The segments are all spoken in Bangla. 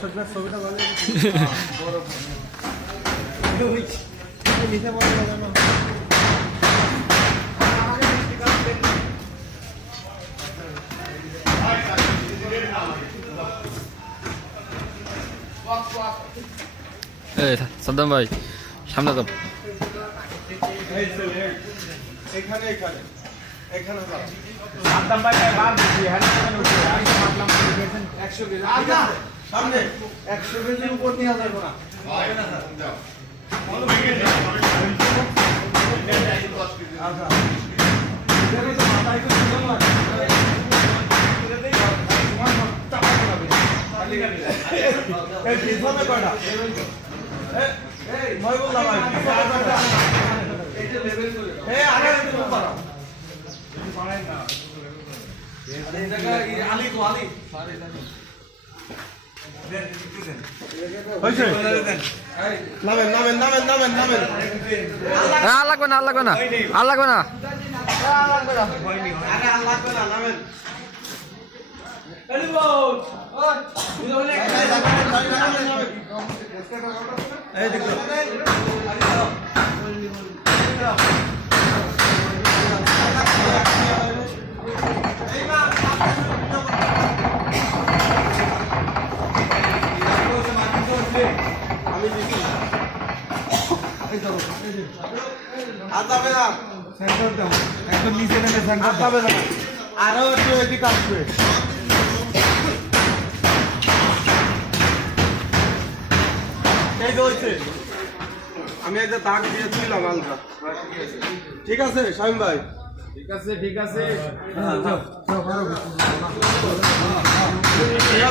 দর্শকদের ছবিটা ভালো লিখে বলা যাবে না। সাদ্দাম ভাই সামনে তো এখানে এখানে এখানে সাদ্দাম ভাই বাদ দিছি হ্যাঁ আমি ভাবলাম 100 কেজি সামনে 100 কেজির উপর নিয়ে যাবে না হবে না স্যার যাও ভালো ভেঙে যাও আচ্ছা দেখো তো মাথায় তো সুন্দর লাগে এই পিছনে কয়টা এই মই বললাম ভাই পিছনে কয়টা এই যে লেভেল করে এই আগে তুমি পারো যদি পারেন না এই জায়গা আলী তো আলী সারে জানি দেন একটু দেন হইছে নামেন নামেন নামেন নামেন নামেন আর লাগবে না আর লাগবে না আর লাগবে না লাগবে না আরে আর লাগবে না নামেন এই বল ওই এই দেখো আমি দেখি এই ধরো এই যে আদাবে না সেন্টার দাও একদম নিচে নেমে সেন্টার আদাবে না আরো একটু এদিকে আসবে এই হচ্ছে আমি একটা দাগ দিয়ে দিলাম হালকা ঠিক আছে শামিম ভাই ঠিক আছে ঠিক আছে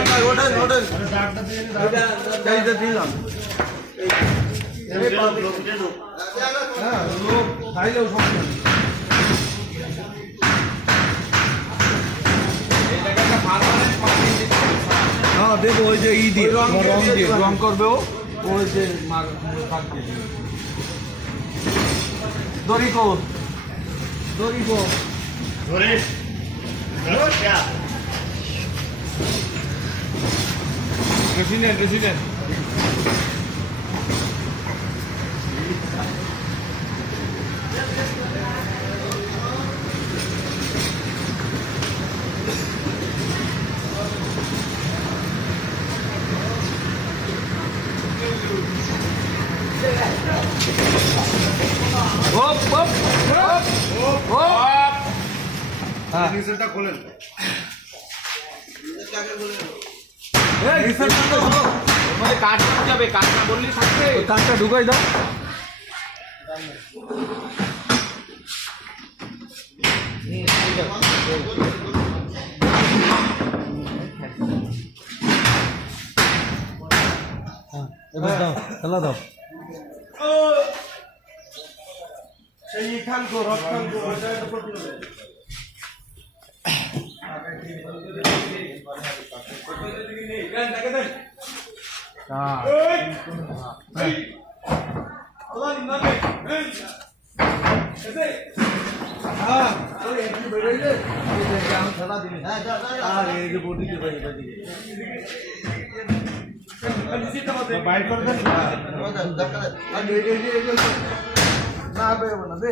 ভাই ওঠেন ওঠেন এইটা দিলাম হ্যাঁ লোক খাইলেও সমস্যা নেই হ্যাঁ দেখো ওই যে ই দিয়ে রং দিয়ে রং করবে ওই যে দড়ি কো দড়ি কো ধরে প্রেসিডেন্ট ওপ ওপ ওপ ওপ হ্যাঁ নিচেরটা খোলেন এই রিসেটটা তো হলো মানে কাট যাবে কাট না বললি থাকবে কাজটা ঢুকাই দাও এবার দাও খেলা দাও সেই খান কো রক্ষণ কো ওটা তো প্রতি হবে বাইর করবেন না বেরোবো না দে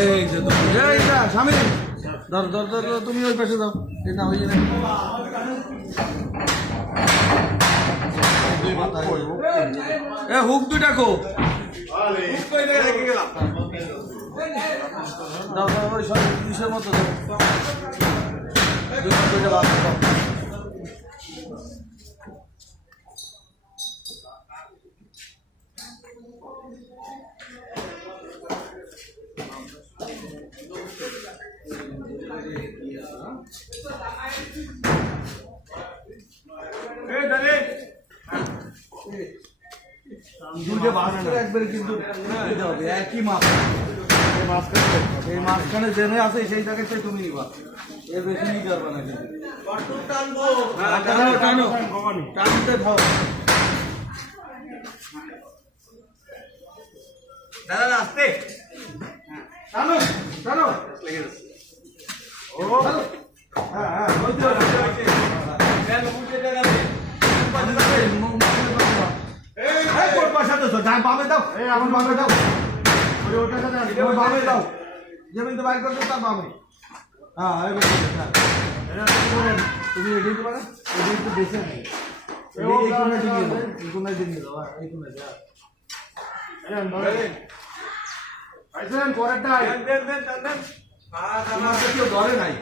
এই যে এইটা স্বামী ধর ধর ধর তুমি ওই পাশে দাও এই না হয়ে যাবে এ হুক দুইটা কো হুক কই রেখে গেলাম দাও দাও ওই সব 200 মতো দাও দুইটা বাদ দাও দুটো বাস্কেট একবারে কিন্তু দিতে হবে একই মাপ এই মাঝখানে জেনে আছে সেই জায়গাতে তুমি নিবা এর বেশি নিতে পারবে না কিন্তু টানবো টানো টানতে থাও দাদা আস্তে টানো টানো লেগে যাচ্ছে ও হ্যাঁ হ্যাঁ বলতে হবে কেন মুটে দেন আপনি এই কোন পাশে তো ডান বামে দাও এই আমার বামে দাও ওরে ওটাটা না এটা বামে দাও যেমন তো বাইর করতে তার বামে হ্যাঁ এই বলতে হ্যাঁ এটা তুমি এডিট করো এডিট তো বেশি নেই এই কোণে দিয়ে দাও এই কোণে দাও আরে ধরে আইছেন পরেরটা দেন আমার তো কেউ ধরে নাই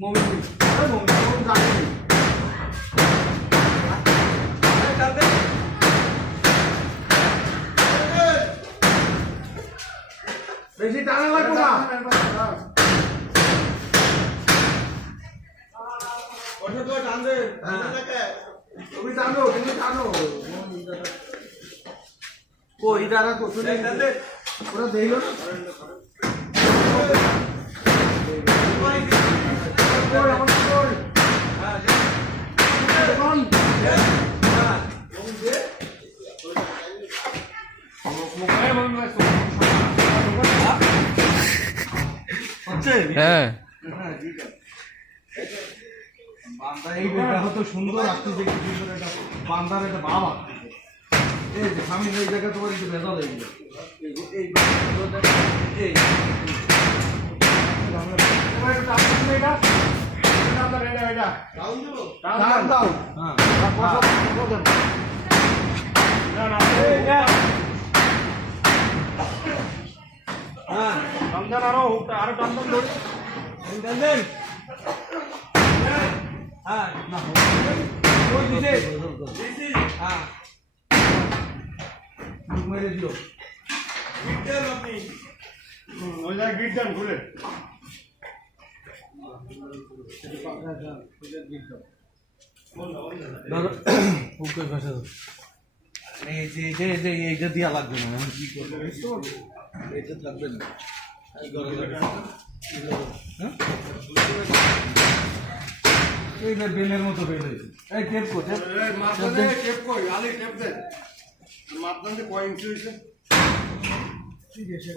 মুভি জানে বেশি টানা লাগবে না ওটা তো টান দে তুমি টানো কই দাঁড়া তো শুনে ওরা দেখলো না হ্যাঁ এই হতো সুন্দর আসতেছে বান্দার একটা ভাব আসতেছে এই যে স্বামী এই জায়গায় তোমার একটু ভেজাল হয়ে গেল আরো টান ধরি হ্যাঁ না ওই দিছে হ্যাঁ মেরে দিও গিটার আপনি ওই যা গিটার খুলে ওকে ভাষা এইটা দিয়া লাগবে না আমি কি করবো এইটা লাগবে না কি করে এই বেলের মতো বেল হয়েছে এই টেপ কো টেপ কই আলি টেপ দে মাপদান কয় ইঞ্চি হয়েছে ঠিক আছে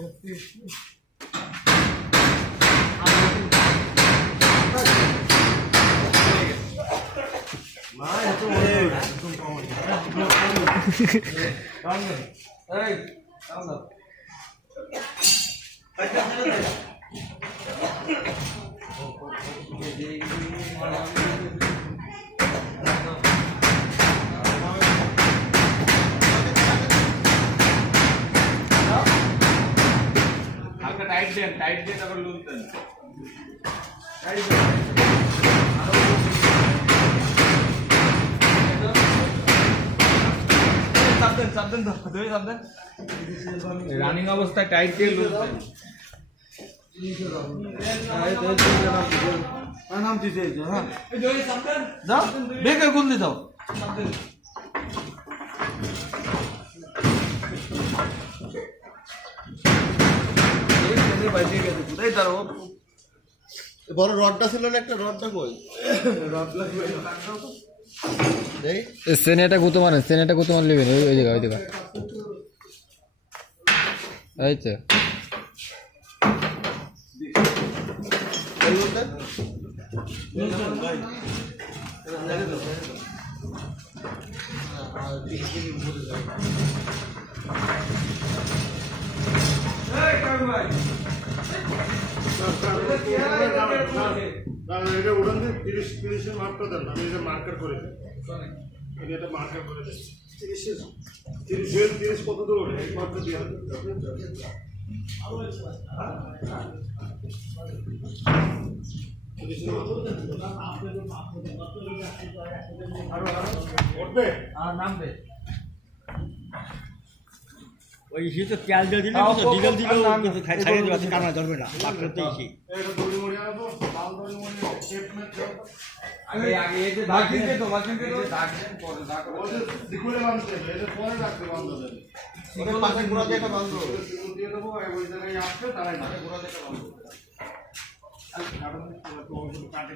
না এত একদম কম এই কাম দাও টাইট দেন তারপর লুজ দেন রানিং অবস্থায় টাইট দিয়ে লুজ দেন নাম দিতে হ্যাঁ দাও বেকার গুলি দাও বড় রডটা ছিল না একটা রডটা কই সেনেটা গুতো মারলেবেন ওই জায়গা এই তো এটা উড়ান 30 মার্কটা দেন আমি এটা মার্কার করে দিই এটা মার্কার করে দিই 30 কত দূর এই মার্কটা দিয়ে উঠবে আর নাম দে ওই সে তো তেল দিয়ে দিলে ডিজেল দিলেও খাইয়ে দেওয়া কারণে ধরবে না বাকরতেই সেই এটা দড়ি মরি আনবো লাল দড়ি মরি শেপ মে আগে এই যে দাগ দিতে তো দাগ দেন পরে দাগ ওদের দিকুলে বাঁধতে হবে এটা পরে রাখতে বাঁধতে হবে ওটা পাশে গুড়া দিয়ে বাঁধো দিয়ে দেবো ওই জায়গায় আসবে তারাই গুড়া দিয়ে বাঁধো কাটে